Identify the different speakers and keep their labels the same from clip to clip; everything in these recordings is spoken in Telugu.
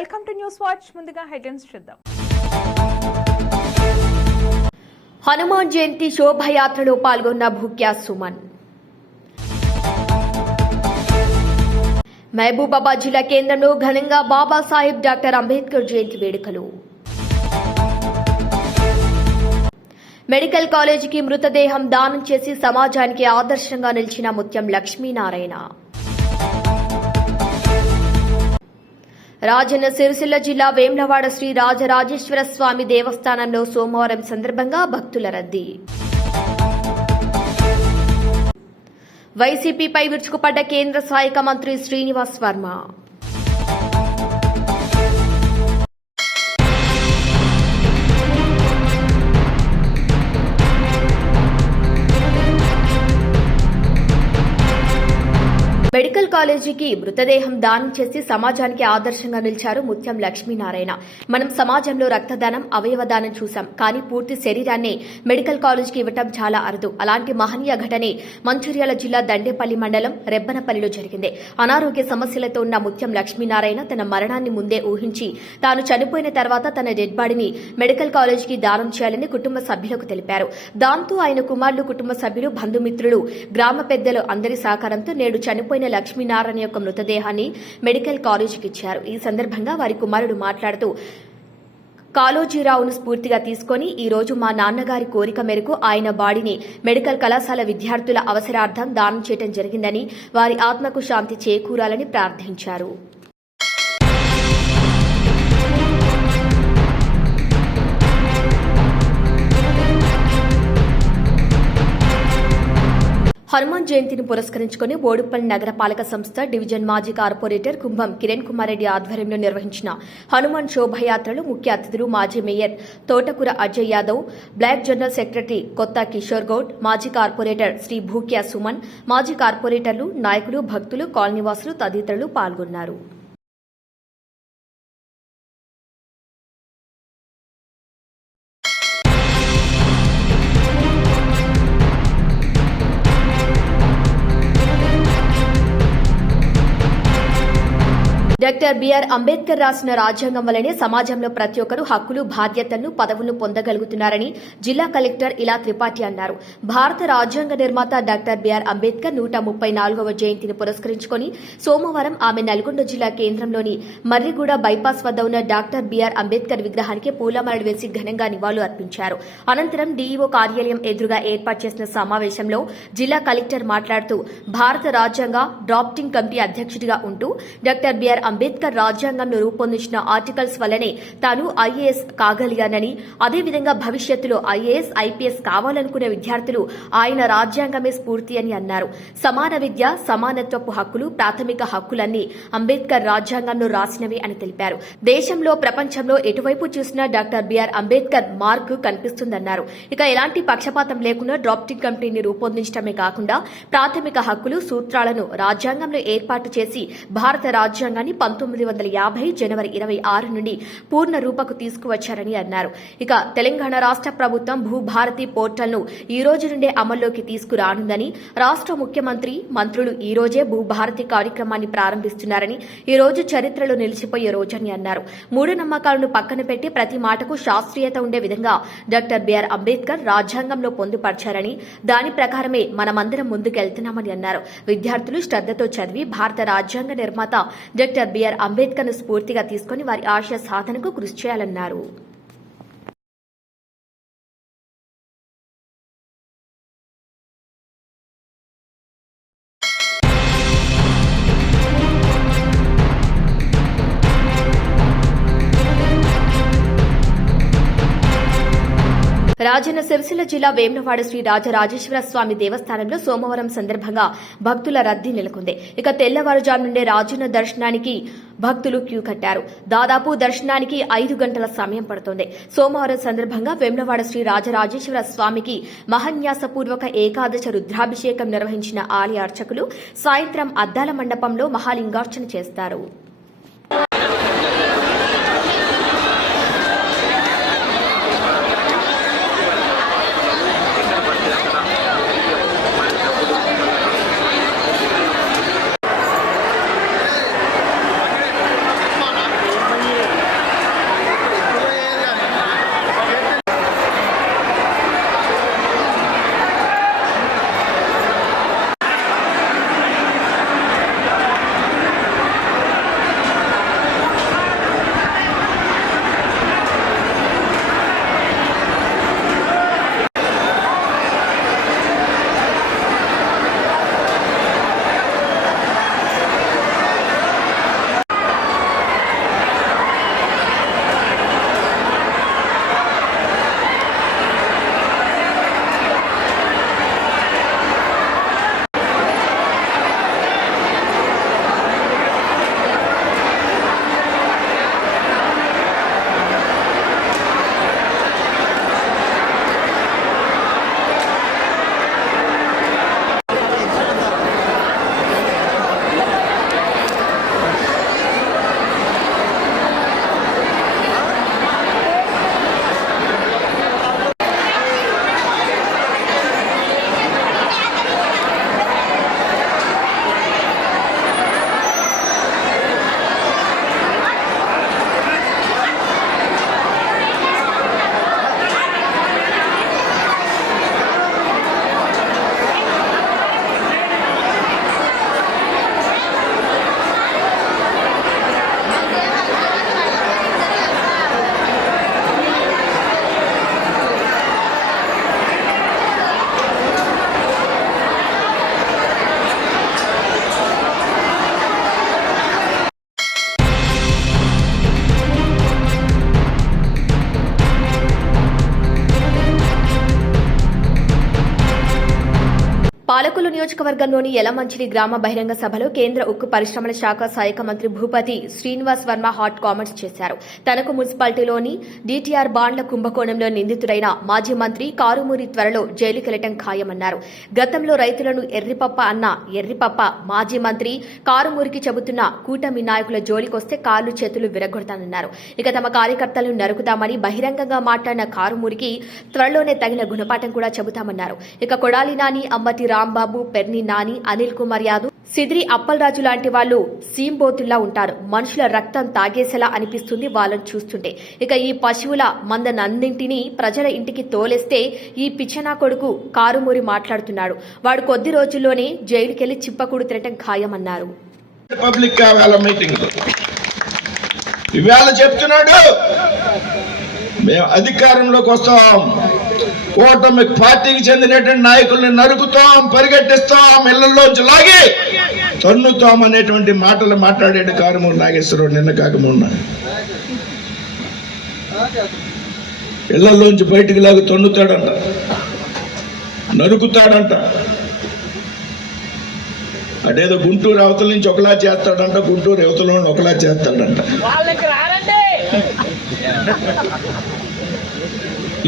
Speaker 1: Welcome to news watch. ముందుగా హెడ్లైన్స్ చూద్దాం.
Speaker 2: హనుమాన్ జయంతి శోభయాత్రలో పాల్గొన్న భూక్యా సుమన్. మహబూబాబాద్ జిల్లా కేంద్రంలో ఘనంగా బాబాసాహెబ్ డాక్టర్ అంబేద్కర్ జయంతి వేడుకలు. మెడికల్ కాలేజీకి మృతదేహం దానం చేసి సమాజానికి ఆదర్శంగా నిలిచిన ముత్యం లక్ష్మీనారాయణ. రాజన్న సిరిసిల్ల జిల్లా వేమ్లవాడ శ్రీ రాజరాజేశ్వర స్వామి దేవస్థానంలో సోమవారం సందర్భంగా భక్తుల రద్దీ. వైసీపీపై విరుచుకుపడ్డ కేంద్ర సహాయక మంత్రి శ్రీనివాస్ వర్మ. మెడికల్ కాలేజీకి మృతదేహం దానం చేసి సమాజానికి ఆదర్శంగా నిలిచారు ముత్యం లక్ష్మీనారాయణ. మనం సమాజంలో రక్తదానం అవయవదానం చూశాం కానీ పూర్తి శరీరాన్ని మెడికల్ కాలేజీకి ఇవ్వటం చాలా అరుదు. అలాంటి మహనీయ ఘటనే మంచిర్యాల జిల్లా దండేపల్లి మండలం రెబ్బనపల్లిలో జరిగింది. అనారోగ్య సమస్యలతో ఉన్న ముత్యం లక్ష్మీనారాయణ తన మరణాన్ని ముందే ఊహించి తాను చనిపోయిన తర్వాత తన డెడ్ బాడీని మెడికల్ కాలేజీకి దానం చేయాలని కుటుంబ సభ్యులకు తెలిపారు. దాంతో ఆయన కుమారులు కుటుంబ సభ్యులు బంధుమిత్రులు గ్రామ పెద్దలు అందరి సహకారంతో నేడు చనిపోయిన లక్ష్మీనారాయణ యొక్క మృతదేహాన్ని మెడికల్ కాలేజీకి ఇచ్చారు. ఈ సందర్భంగా వారి కుమారుడు మాట్లాడుతూ కాలోజీరావును స్ఫూర్తిగా తీసుకొని ఈ రోజు మా నాన్నగారి కోరిక మేరకు ఆయన బాడీని మెడికల్ కళాశాల విద్యార్థుల అవసరార్థం దానం చేయడం జరిగిందని వారి ఆత్మకు శాంతి చేకూరాలని ప్రార్థించారు. హనుమాన్ జయంతిని పురస్కరించుకుని బోడుపల్లి నగరపాలక సంస్థ డివిజన్ మాజీ కార్పొరేటర్ కుంభం కిరణ్ కుమార్ రెడ్డి ఆధ్వర్యంలో నిర్వహించిన హనుమాన్ శోభయాత్రలో ముఖ్య అతిథులు మాజీ mayor Thotakura Ajay Yadav block general secretary Kotha Kishore Goud మాజీ కార్పొరేటర్ శ్రీ భూక్యా సుమన్ మాజీ కార్పొరేటర్లు నాయకులు భక్తులు కాలనీవాసులు తదితరులు పాల్గొన్నారు. డాక్టర్ బిఆర్ అంబేద్కర్ రాసిన రాజ్యాంగం వలనే సమాజంలో ప్రతి ఒక్కరూ హక్కులు బాధ్యతలను పదవులను పొందగలుగుతున్నారని జిల్లా కలెక్టర్ ఇలా త్రిపాఠి అన్నారు. భారత రాజ్యాంగ నిర్మాత డాక్టర్ బిఆర్ అంబేద్కర్ నూట ముప్పై నాలుగవ జయంతిని పురస్కరించుకుని సోమవారం ఆమె నల్గొండ జిల్లా కేంద్రంలోని మర్రిగూడ బైపాస్ వద్ద ఉన్న డాక్టర్ బిఆర్ అంబేద్కర్ విగ్రహానికి పూలమాలలు వేసి ఘనంగా నివాళులు అర్పించారు. అనంతరం డీఈఓ కార్యాలయం ఎదురుగా ఏర్పాటు చేసిన సమావేశంలో జిల్లా కలెక్టర్ మాట్లాడుతూ భారత రాజ్యాంగ డ్రాఫ్టింగ్ కమిటీ అధ్యక్షుడిగా ఉంటూ డాక్టర్ బిఆర్ అంబేద్కర్ రాజ్యాంగంలో రూపొందించిన ఆర్టికల్స్ వల్లనే తాను ఐఏఎస్ కాగలిగానని అదేవిధంగా భవిష్యత్తులో ఐఏఎస్ ఐపీఎస్ కావాలనుకునే విద్యార్థులు ఆయన రాజ్యాంగమే స్ఫూర్తి అని అన్నారు. సమాన విద్య సమానత్వపు హక్కులు ప్రాథమిక హక్కులన్నీ అంబేద్కర్ రాజ్యాంగంలో రాసినవి అని తెలిపారు. దేశంలో ప్రపంచంలో ఎటువైపు చూసినా డాక్టర్ బిఆర్ అంబేద్కర్ మార్క్ కనిపిస్తుందన్నారు. ఇక ఎలాంటి పక్షపాతం లేకుండా డ్రాప్టింగ్ కమిటీని రూపొందించడమే కాకుండా ప్రాథమిక హక్కులు సూత్రాలను రాజ్యాంగంలో ఏర్పాటు చేసి భారత రాజ్యాంగాన్ని పంతొమ్మిది వందల యాభై జనవరి ఇరవై ఆరు నుండి పూర్ణ రూపకు తీసుకువచ్చారని అన్నారు. ఇక తెలంగాణ రాష్ట్ర ప్రభుత్వం భూభారతి పోర్టల్ను ఈ రోజు నుండే అమల్లోకి తీసుకురానుందని రాష్ట్ర ముఖ్యమంత్రి మంత్రులు ఈ రోజే భూభారతి కార్యక్రమాన్ని ప్రారంభిస్తున్నారని ఈ రోజు చరిత్రలో నిలిచిపోయే రోజని అన్నారు. మూఢనమ్మకాలను పక్కన పెట్టి ప్రతి మాటకు శాస్త్రీయత ఉండే విధంగా డాక్టర్ బిఆర్ అంబేద్కర్ రాజ్యాంగంలో పొందుపరిచారని దాని ప్రకారమే మనమందరం ముందుకెళ్తున్నామని అన్నారు. విద్యార్థులు శ్రద్దతో చదివి భారత రాజ్యాంగ నిర్మాత డాక్టర్ బిఆర్ అంబేద్కర్ను స్ఫూర్తిగా తీసుకుని వారి ఆశయ సాధనకు కృషి చేయాలన్నారు. రాజన్న సిరిసిల్ల జిల్లా వేములవాడ శ్రీ రాజరాజేశ్వర స్వామి దేవస్థానంలో సోమవారం సందర్భంగా భక్తుల రద్దీ నెలకొంది. ఇక తెల్లవారుజాము నుండే రాజన్న దర్శనానికి భక్తులు క్యూ కట్టారు. దాదాపు దర్శనానికి ఐదు గంటల సమయం పడుతోంది. సోమవారం సందర్భంగా వేములవాడ శ్రీ రాజరాజేశ్వర స్వామికి మహాన్యాసపూర్వక ఏకాదశ రుద్రాభిషేకం నిర్వహించిన ఆలయ అర్చకులు సాయంత్రం అద్దాల మండపంలో మహాలింగార్చన చేస్తారు. నియోజకవర్గంలోని యలమంచిలి గ్రామ బహిరంగ సభలో కేంద్ర ఉక్కు పరిశ్రమల శాఖ సహాయక మంత్రి భూపతి శ్రీనివాస్ వర్మ హాట్ కామెంట్స్ చేశారు. తనకు మున్సిపాలిటీలోని డీటీఆర్ బాండ్ల కుంభకోణంలో నిందితుడైన మాజీ మంత్రి కారుమూరి త్వరలో జైలుకెళ్ళటం ఖాయమన్నారు. గతంలో రైతులను ఎర్రిపప్ప అన్న ఎర్రిపప్ప మాజీ మంత్రి కారుమూరికి చెబుతున్న కూటమి నాయకుల జోలికొస్తే కాళ్ళు చేతులు విరగొడతానన్నారు. ఇక తమ కార్యకర్తలను నరుకుతామని బహిరంగంగా మాట్లాడిన కారుమూరికి త్వరలోనే తగిన గుణపాఠం కూడా చెబుతామన్నారు. ఇక కొడాలి నాని అంబటి రాంబాబు పెర్ని నాని అనిల్ కుమార్ యాదవ్. సిద్రి అప్పలరాజు లాంటి వాళ్ళు సీంబోతుల్లా ఉంటారు. మనుషుల రక్తం తాగేసేలా అనిపిస్తుంది వాళ్ళని చూస్తుంటే. ఇక ఈ పశువుల మందనందింటినీ ప్రజల ఇంటికి తోలేస్తే ఈ పిచ్చనా కొడుకు కారుమూరి మాట్లాడుతున్నాడు. వాడు కొద్ది రోజుల్లోనే జైలుకెళ్ళి చిప్పకూడు తినటం ఖాయమన్నారు.
Speaker 3: ఇవాళ చెప్తున్నాడు మేము అధికారంలోకి వస్తాం. ఓటమి పార్టీకి చెందినటువంటి నాయకుల్ని నరుకుతాం పరిగెట్టిస్తాం ఇళ్ళలోంచి లాగి తన్నుతాం అనేటువంటి మాటలు మాట్లాడే కారుమూరు నాగేశ్వరరావు నిన్న కాకమున్నా ఇళ్ళలోంచి బయటికి లాగి తన్నుతాడంట నరుకుతాడంట. అదేదో గుంటూరు అవతల నుంచి ఒకలా చేస్తాడంట గుంటూరు యువతల నుండి ఒకలా చేస్తాడంట.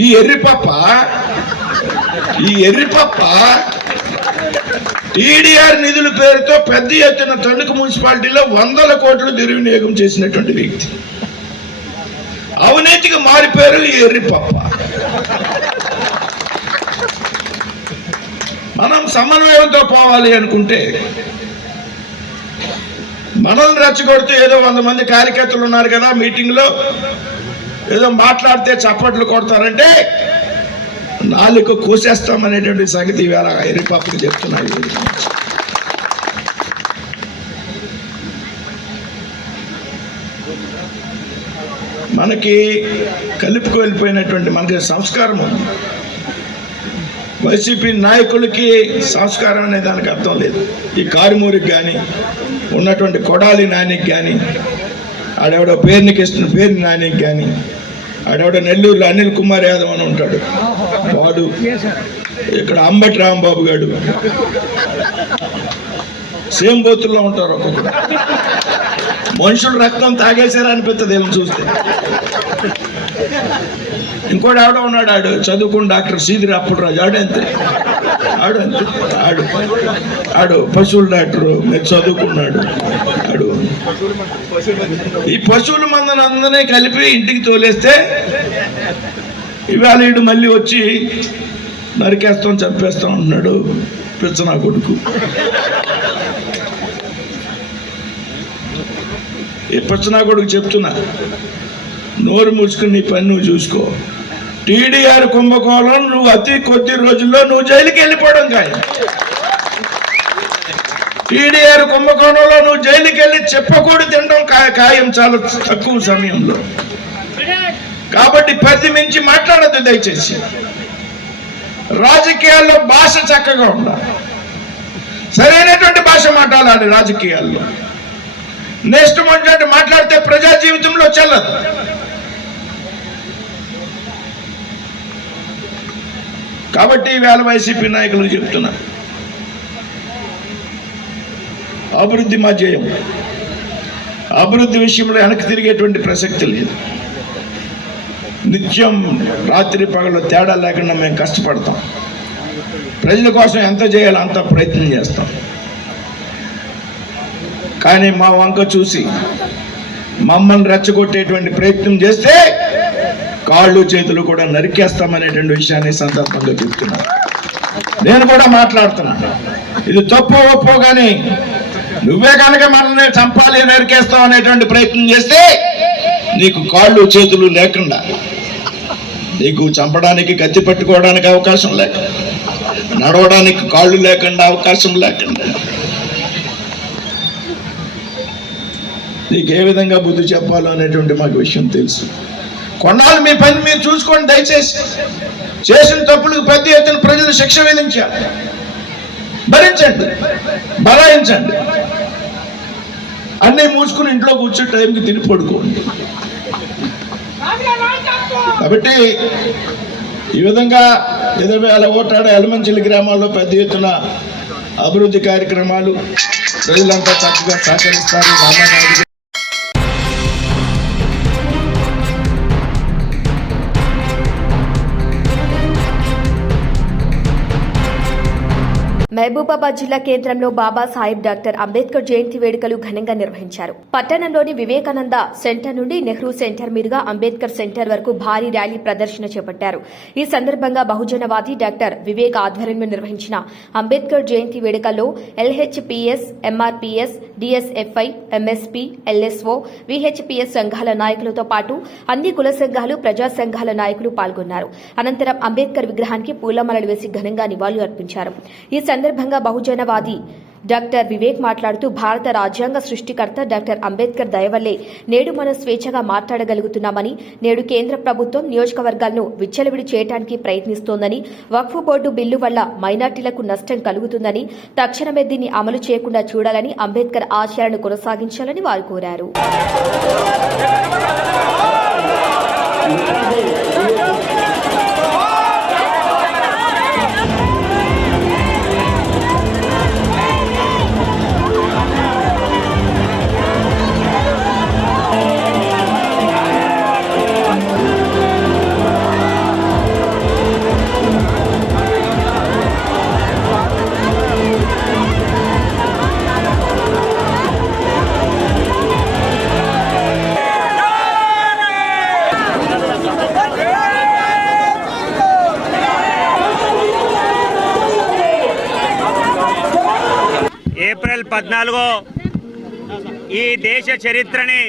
Speaker 3: ఈ ఎర్రిపప్ప ఈ ఎర్రిపప్ప టీడీఆర్ నిధుల పేరుతో పెద్ద ఎత్తున తణుకు మున్సిపాలిటీలో వందల కోట్లు దుర్వినియోగం చేసినటువంటి వ్యక్తి. అవినీతికి మారిపోయారు ఈ ఎర్రిపప్ప మనం సమన్వయంతో పోవాలి అనుకుంటే మనల్ని రెచ్చగొడుతూ ఏదో వంద మంది కార్యకర్తలు ఉన్నారు కదా మీటింగ్లో. ఏదో మాట్లాడితే చప్పట్లు కొడతారంటే నాలుగు కోసేస్తామనేటువంటి సంగతి ఇవాళ ఎరిపాపకి చెప్తున్నాడు మనకి కలుపుకు వెళ్ళిపోయినటువంటి మనకి సంస్కారం ఉంది. వైసీపీ నాయకులకి సంస్కారం అనే దానికి అర్థం లేదు. ఈ కారుమూరికి కానీ ఉన్నటువంటి కొడాలి నానికి కానీ ఆడెవడో పేరునికి ఇస్తున్న పేరు నానికి కానీ ఆడెవడో నెల్లూరులో అనిల్ కుమార్ యాదవ్ అని ఉంటాడు. వాడు ఇక్కడ అంబటి రాంబాబు గారు సేమ్ బోతుల్లో ఉంటారు ఒక్కొక్కరు. మనుషులు రక్తం తాగేశారు అనిపిస్తుంది ఏమో చూస్తే. ఇంకోటి ఆవిడ ఉన్నాడు ఆడు చదువుకుని డాక్టర్ సీదిరి అప్పుడు రాజు. ఆడు అంతే ఆడు అంతే ఆడు. ఆడు పశువుల డాక్టరు మీరు చదువుకున్నాడు. ఆడు. ఈ పశువుల మందని అందరినీ కలిపి ఇంటికి తోలేస్తే ఇవాళ వీడు మళ్ళీ వచ్చి నరికేస్తాం చంపేస్తాం అంటున్నాడు పిచ్చనా కొడుకు. ఈ పిచ్చనా కొడుకు చెప్తున్నా నోరు మూసుకుని నీ పని నువ్వు చూసుకో. టీడీఆర్ కుంభకోణం నువ్వు అతి కొద్ది రోజుల్లో నువ్వు జైలుకి వెళ్ళిపోవడం ఖాయం టీడీఆర్ కుంభకోణంలో నువ్వు జైలుకి వెళ్ళి చెప్పకూడదు తినడం ఖాయం చాలా తక్కువ సమయంలో. కాబట్టి పది మించి మాట్లాడద్దు దయచేసి. రాజకీయాల్లో భాష చక్కగా ఉండాలి. సరైనటువంటి భాష మాట్లాడాలి రాజకీయాల్లో. నెక్స్ట్ వచ్చినట్టు మాట్లాడితే ప్రజా జీవితంలో చెల్లదు. కాబట్టి వేల వైసీపీ నాయకులకు చెప్తున్నా. అభివృద్ధి మా జయం. అభివృద్ధి విషయంలో వెనక్కి తిరిగేటువంటి ప్రసక్తి లేదు. నిత్యం రాత్రి పగలు తేడా లేకుండా మేము కష్టపడతాం. ప్రజల కోసం ఎంత చేయాలో అంత ప్రయత్నం చేస్తాం. కానీ మా వంక చూసి మమ్మల్ని రెచ్చగొట్టేటువంటి ప్రయత్నం చేస్తే కాళ్ళు చేతులు కూడా నరికేస్తామనేటువంటి విషయాన్ని సందర్భంగా చెప్తున్నాను నేను కూడా మాట్లాడుతున్నాను ఇది తప్పు ఒప్పో కానీ నువ్వే కనుక మనల్ని చంపాలి నరికేస్తావు అనేటువంటి ప్రయత్నం చేస్తే నీకు కాళ్ళు చేతులు లేకుండా నీకు చంపడానికి కత్తి పట్టుకోవడానికి అవకాశం లేకుండా నడవడానికి కాళ్ళు లేకుండా అవకాశం లేకుండా నీకు ఏ విధంగా బుద్ధి చెప్పాలో అనేటువంటి మాకు విషయం తెలుసు. కొన్నాళ్ళు మీ పని మీరు చూసుకోండి దయచేసి. చేసిన తప్పులకు పెద్ద ఎత్తున ప్రజలు శిక్ష విధించారు భరించండి. బలాయించండి. అన్నీ మూసుకుని ఇంట్లో కూర్చుని టైంకి తిని పడుకోండి. కాబట్టి ఈ విధంగా ఇరవై వేల ఓటాడ ఎలమంచిలి గ్రామాల్లో పెద్ద ఎత్తున అభివృద్ధి కార్యక్రమాలు ప్రజలంతా చక్కగా సహకరిస్తారు. రామానాయుడు
Speaker 2: మహబూబాబాద్ జిల్లా కేంద్రంలో బాబా సాహెబ్ డాక్టర్ అంబేద్కర్ జయంతి వేడుకలు ఘనంగా నిర్వహించారు. పట్టణంలోని వివేకానంద సెంటర్ నుండి నెహ్రూ సెంటర్ మీదుగా అంబేద్కర్ సెంటర్ వరకు భారీ ర్యాలీ ప్రదర్శన చేపట్టారు. ఈ సందర్భంగా బహుజనవాది డాక్టర్ వివేక్ ఆధ్వర్యంలో నిర్వహించిన అంబేద్కర్ జయంతి వేడుకల్లో LHPS MRPS DSFI MSP LSO VHPS సంఘాల నాయకులతో పాటు అన్ని కుల సంఘాలు ప్రజా సంఘాల నాయకులు పాల్గొన్నారు. అనంతరం అంబేద్కర్ విగ్రహానికి పూలమాలలు వేసి ఘనంగా నివాళులు అర్పించారు. ఈ సందర్భంగా బహుజనవాది డాక్టర్ వివేక్ మాట్లాడుతూ భారత రాజ్యాంగ సృష్టికర్త డాక్టర్ అంబేద్కర్ దయవల్లే నేడు మనం స్వేచ్ఛగా మాట్లాడగలుగుతున్నామని నేడు కేంద్ర ప్రభుత్వం నియోజకవర్గాలను విచ్చలవిడి చేయడానికి ప్రయత్నిస్తోందని వక్ఫ్ బోర్డు బిల్లు వల్ల మైనార్టీలకు నష్టం కలుగుతుందని తక్షణమే దీన్ని అమలు చేయకుండా చూడాలని అంబేద్కర్ ఆశయాలను కొనసాగించాలని వారు కోరారు.
Speaker 4: పద్నాలుగో ఈ దేశ చరిత్రని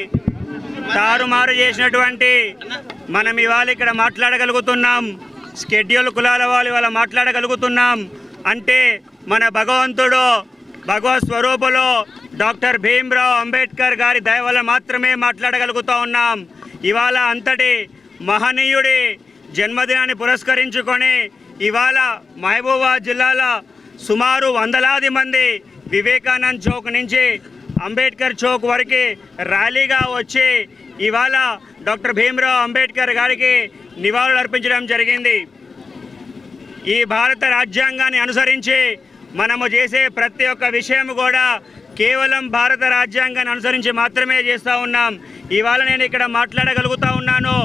Speaker 4: తారుమారు చేసినటువంటి మనం ఇవాళ ఇక్కడ మాట్లాడగలుగుతున్నాం. స్కెడ్యూల్ కులాల వాళ్ళు ఇవాళ మాట్లాడగలుగుతున్నాం. అంటే మన భగవంతుడు భగవత్ స్వరూపులో డాక్టర్ భీమ్రావ్ అంబేద్కర్ గారి దయ వల్ల మాత్రమే మాట్లాడగలుగుతూ ఉన్నాం. ఇవాళ అంతటి మహనీయుడి జన్మదినాన్ని పురస్కరించుకొని ఇవాళ మహబూబాబాద్ జిల్లాలో సుమారు వందలాది మంది వివేకానంద్ చౌక్ నుంచి అంబేద్కర్ చౌక్ వరకు ర్యాలీగా వచ్చి ఇవాళ డాక్టర్ భీమరావు అంబేద్కర్ గారికి నివాళులు అర్పించడం జరిగింది. ఈ భారత రాజ్యాంగాన్ని అనుసరించి మనము చేసే ప్రతి ఒక్క విషయం కూడా కేవలం భారత రాజ్యాంగాన్ని అనుసరించి మాత్రమే చేస్తూ ఉన్నాం. ఇవాళ నేను ఇక్కడ మాట్లాడగలుగుతా ఉన్నాను.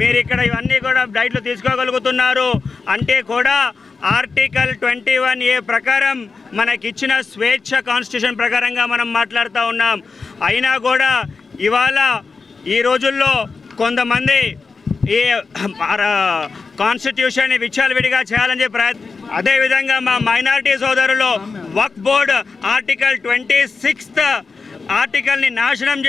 Speaker 4: మీరు ఇక్కడ ఇవన్నీ కూడా డైట్లు తీసుకోగలుగుతున్నారు. అంటే కూడా ఆర్టికల్ ట్వంటీ వన్ ఏ ప్రకారం మనకిచ్చిన స్వేచ్ఛ కాన్స్టిట్యూషన్ ప్రకారంగా మనం మాట్లాడుతూ ఉన్నాం. అయినా కూడా ఇవాళ ఈ రోజుల్లో కొంతమంది ఈ కాన్స్టిట్యూషన్ విడిగా చేయాలని చెప్పి ప్రయత్ అదేవిధంగా మా మైనారిటీ సోదరులు Waqf board article twenty sixth ఆర్టికల్ని నాశనం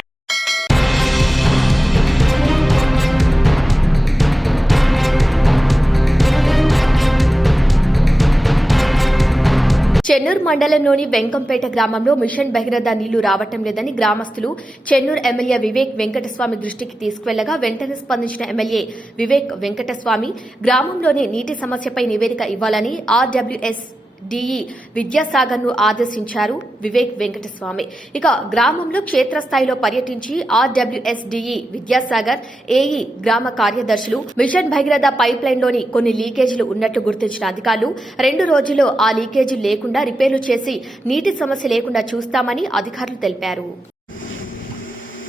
Speaker 2: చెన్నూరు మండలంలోని వెంకంపేట గ్రామంలో మిషన్ బహిరథ నీళ్ళు రావటం లేదని గ్రామస్తులు చెన్నూరు ఎమ్మెల్యే వివేక్ వెంకటస్వామి దృష్టికి తీసుకువెళ్ళగా వెంటనే స్పందించిన ఎమ్మెల్యే వివేక్ వెంకటస్వామి గ్రామంలోని నీటి సమస్యపై నివేదిక ఇవ్వాలని ఆర్డబ్ల్యూఎస్ డిఈ విద్యాసాగర్ను ఆదేశించారు వివేక్ వెంకటస్వామి. ఇక గ్రామంలో క్షేత్రస్థాయిలో పర్యటించి ఆర్డబ్ల్యూఎస్డిఈ విద్యాసాగర్ ఏఈ గ్రామ కార్యదర్శులు మిషన్ భగీరథ పైప్ లైన్లోని కొన్ని లీకేజీలు ఉన్నట్లు గుర్తించిన అధికారులు రెండు రోజుల్లో ఆ లీకేజీలు లేకుండా రిపేర్లు చేసి నీటి సమస్య లేకుండా చూస్తామని అధికారులు తెలిపారు.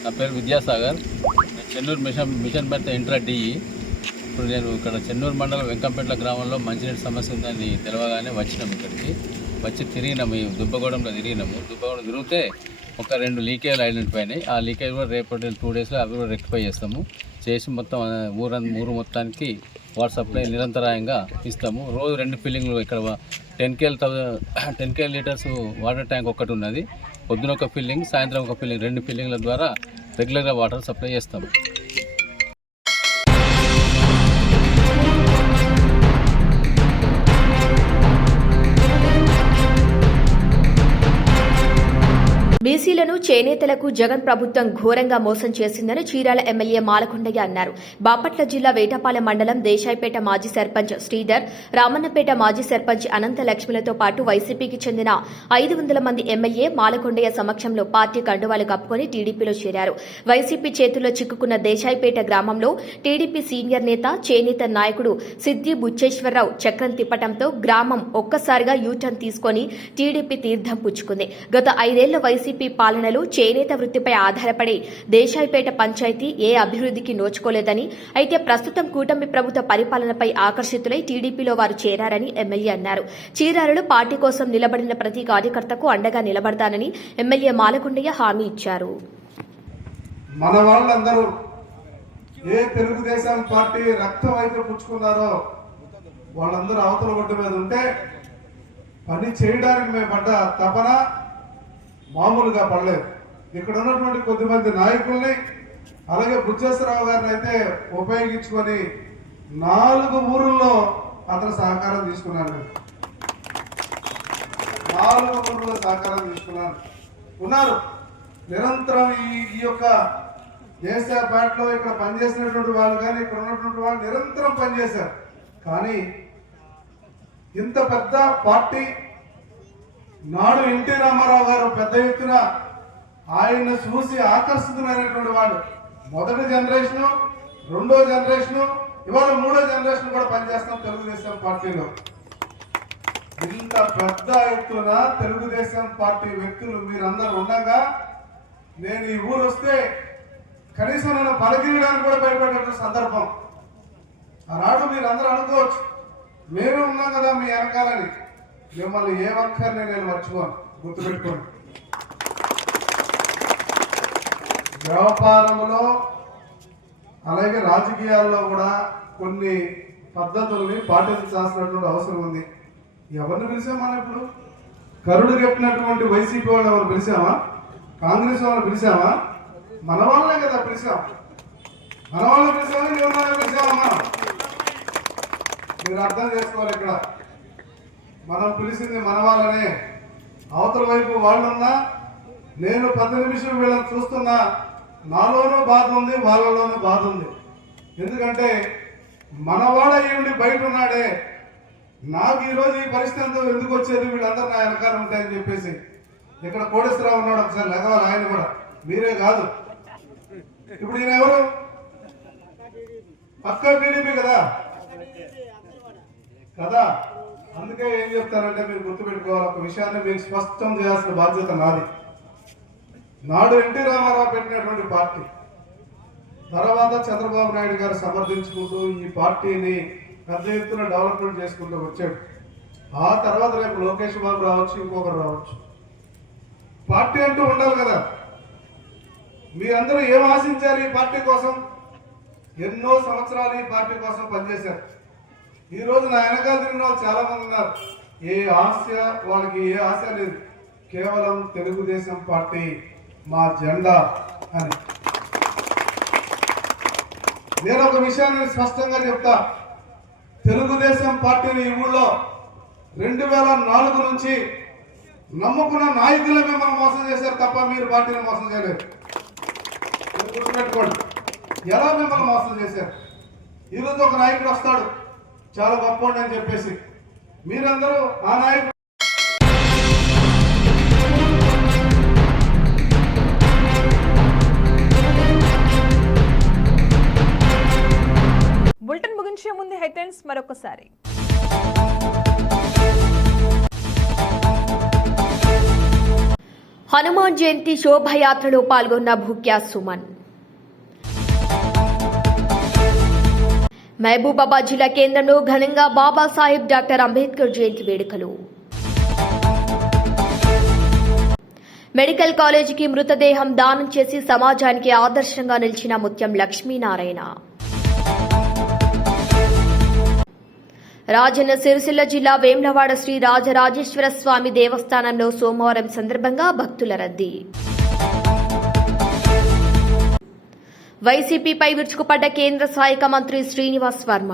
Speaker 5: నా పేరు విద్యాసాగర్. చెన్నూరు మిషన్ మిషన్ పెద్ద ఇంట్రా డిఈ. ఇప్పుడు నేను ఇక్కడ చెన్నూరు మండలం వెంకంపేట్ల గ్రామంలో మంచినీటి సమస్య ఉందని తెలవగానే వచ్చినాము ఇక్కడికి. వచ్చి తిరిగినాము ఈ దుబ్బగూడెంలో తిరిగినాము. దుబ్బగూడెం తిరిగితే ఒక రెండు లీకేజ్లు ఐడెంటిఫై అయినాయి ఆ లీకేజ్ కూడా రేపటి టూ డేస్లో అవి కూడా రెక్టిఫై చేస్తాము. చేసి మొత్తం ఊర ఊరు మొత్తానికి వాటర్ సప్లై నిరంతరాయంగా ఇస్తాము. రోజు రెండు ఫిల్లింగ్లు ఇక్కడ టెన్ కేల్ టెన్ కేల్ లీటర్స్ వాటర్ ట్యాంక్ ఒకటి ఉన్నది. పొద్దున ఒక ఫిల్లింగ్ సాయంత్రం ఒక ఫిల్లింగ్ రెండు ఫిల్లింగ్ల ద్వారా రెగ్యులర్గా వాటర్ సప్లై చేస్తాము.
Speaker 2: చేనేతలకు జగన్ ప్రభుత్వం ఘోరంగా మోసం చేసిందని చీరాల ఎమ్మెల్యే మాలకొండయ్య అన్నారు. బాపట్ల జిల్లా వేటపాలెం మండలం దేశాయిపేట మాజీ సర్పంచ్ శ్రీధర్ రామన్నపేట మాజీ సర్పంచ్ అనంత లక్ష్మిలతో పాటు వైసీపీకి చెందిన ఐదు వందల మంది ఎమ్మెల్యే మాలకొండయ్య సమక్షంలో పార్టీ కండువాలు కప్పుకొని టీడీపీలో చేరారు. వైసీపీ చేతుల్లో చిక్కుకున్న దేశాయిపేట గ్రామంలో టీడీపీ సీనియర్ నేత చేనేత నాయకుడు సిద్ది బుచ్చేశ్వరరావు చక్రం తిప్పటంతో గ్రామం ఒక్కసారిగా యూటర్న్ తీసుకొని టీడీపీ తీర్థం పుచ్చుకుంది. గత ఐదేళ్ళ వైసీపీ పాలన పాలనలో చేనేత వృత్తిపై ఆధారపడి దేశాయిపేట పంచాయతీ ఏ అభివృద్ధికి నోచుకోలేదని అయితే ప్రస్తుతం కూటమి ప్రభుత్వ పరిపాలనపై ఆకర్షితులై టీడీపీలో వారు చేరారని ఎమ్మెల్యే అన్నారు. చీరాలలో పార్టీ కోసం నిలబడిన ప్రతి కార్యకర్తకు అండగా నిలబడతానని ఎమ్మెల్యే మాలకొండయ్య హామీ ఇచ్చారు.
Speaker 6: మన వాళ్ళందరూ ఏ తెలుగుదేశం పార్టీ రక్తం అయితే పుచ్చుకున్నారో వాళ్ళందరూ అవతల ఒడ్డు మీద ఉంటే పని చేయడానికి మేము పడ్డ తపన మామూలుగా పడలేదు. ఇక్కడ ఉన్నటువంటి కొద్దిమంది నాయకుల్ని అలాగే బుచ్చేశ్వరరావు గారిని అయితే ఉపయోగించుకొని నాలుగు ఊరుల్లో అతను సహకారం తీసుకున్నాను నాలుగు ఊర్లో సహకారం తీసుకున్నాను ఉన్నారు. నిరంతరం ఈ ఈ యొక్క దేశపాట్లో ఇక్కడ పనిచేసినటువంటి వాళ్ళు కానీ ఇక్కడ ఉన్నటువంటి వాళ్ళు నిరంతరం పనిచేశారు. కానీ ఇంత పెద్ద పార్టీ నాడు ఎన్టీ రామారావు గారు పెద్ద ఎత్తున ఆయన్ని చూసి ఆకర్షితులైనటువంటి వాళ్ళు మొదటి జనరేషను రెండో జనరేషను ఇవాళ మూడో జనరేషన్ కూడా పనిచేస్తాం తెలుగుదేశం పార్టీలో. ఇంత పెద్ద ఎత్తున తెలుగుదేశం పార్టీ వ్యక్తులు మీరందరూ ఉండగా నేను ఈ ఊరు వస్తే కనీసం నన్ను పలకిరియడానికి కూడా భయపడేటువంటి సందర్భం. ఆనాడు మీరందరూ అనుకోవచ్చు మేము ఉన్నాం కదా మీ వెనకాలని. మిమ్మల్ని ఏ ఒక్కరిని నేను మర్చిపోను. గుర్తుపెట్టుకోండి. వ్యాపారంలో అలాగే రాజకీయాల్లో కూడా కొన్ని పద్ధతుల్ని పాటించాల్సినటువంటి అవసరం ఉంది. ఎవరిని పిలిచామా ఇప్పుడు? కరుడు చెప్పినటువంటి వైసీపీ వాళ్ళు ఎవరు పిలిచామా? కాంగ్రెస్ వాళ్ళని పిలిచామా? మన వాళ్ళే కదా పిలిచాం. మన వాళ్ళని పిలిచామా? పిలిచామా? మీరు అర్థం చేసుకోవాలి ఇక్కడ. మనం పిలిచింది మన వాళ్ళనే. అవతల వైపు వాళ్ళున్నా నేను పది నిమిషం వీళ్ళని చూస్తున్నా నాలోనూ బాధ ఉంది వాళ్ళలోనూ బాధ ఉంది ఎందుకంటే మనవాడ ఉండి బయట ఉన్నాడే. నాకు ఈరోజు ఈ పరిస్థితి ఎందుకు వచ్చేది? వీళ్ళందరూ నా వెనకాల ఉంటాయని చెప్పేసి. ఇక్కడ కోటేశ్వరరావు ఉన్నాడు ఒకసారి లెగవాలి ఆయన కూడా. మీరే కాదు. ఇప్పుడు ఈయన ఎవరు? పక్క టీడీపీ కదా? కదా? అందుకే ఏం చెప్తారంటే మీరు గుర్తుపెట్టుకోవాలి ఒక విషయాన్ని మీరు స్పష్టం చేయాల్సిన బాధ్యత నాది. నాడు ఎన్టీ రామారావు పెట్టినటువంటి పార్టీ తర్వాత చంద్రబాబు నాయుడు గారు సమర్థించుకుంటూ ఈ పార్టీని పెద్ద ఎత్తున డెవలప్మెంట్ చేసుకుంటూ వచ్చాడు. ఆ తర్వాత రేపు లోకేష్ బాబు రావచ్చు ఇంకొకరు రావచ్చు. పార్టీ అంటూ ఉండాలి కదా. మీరందరూ ఏం ఆశించారు ఈ పార్టీ కోసం? ఎన్నో సంవత్సరాలు ఈ పార్టీ కోసం పనిచేశారు. ఈ రోజు నా వెనకాల తిరిగిన వాళ్ళు చాలా మంది ఉన్నారు. ఏ ఆశ వాళ్ళకి ఏ ఆశ లేదు. కేవలం తెలుగుదేశం పార్టీ మా జెండా అని. నేను ఒక విషయాన్ని స్పష్టంగా చెప్తా. తెలుగుదేశం పార్టీని ఈ ఊళ్ళో రెండు వేల నాలుగు నుంచి నమ్ముకున్న నాయకులే మిమ్మల్ని మోసం చేశారు తప్ప మీరు పార్టీని మోసం చేయలేదు. గుర్తుపెట్టుకోండి. ఎలా మిమ్మల్ని మోసం చేశారు? ఈరోజు ఒక నాయకుడు వస్తాడు. చాలా గొప్ప అని చెప్పేసి. మీరందరూ ఆ నాయకుడు
Speaker 1: బులెటిన్ ముగించే ముందు హెడ్లైన్స్ మరొకసారి.
Speaker 2: హనుమాన్ జయంతి శోభయాత్రలో పాల్గొన్న భూక్యా సుమన్. మహబూబాబాద్ జిల్లా కేంద్రంలో ఘనంగా బాబాసాహెబ్ డాక్టర్ అంబేద్కర్ జయంతి వేడుకలు. మెడికల్ కాలేజీకి మృతదేహం దానం చేసి సమాజానికి ఆదర్శంగా నిలిచిన ముత్యం లక్ష్మీనారాయణ. రాజన్న సిరిసిల్ల జిల్లా వేమ్లవాడ శ్రీ రాజరాజేశ్వర స్వామి దేవస్థానంలో సోమవారం సందర్భంగా భక్తుల రద్దీ. వైసీపీపై విరుచుకుపడ్డ కేంద్ర సహాయక మంత్రి శ్రీనివాస్ వర్మ.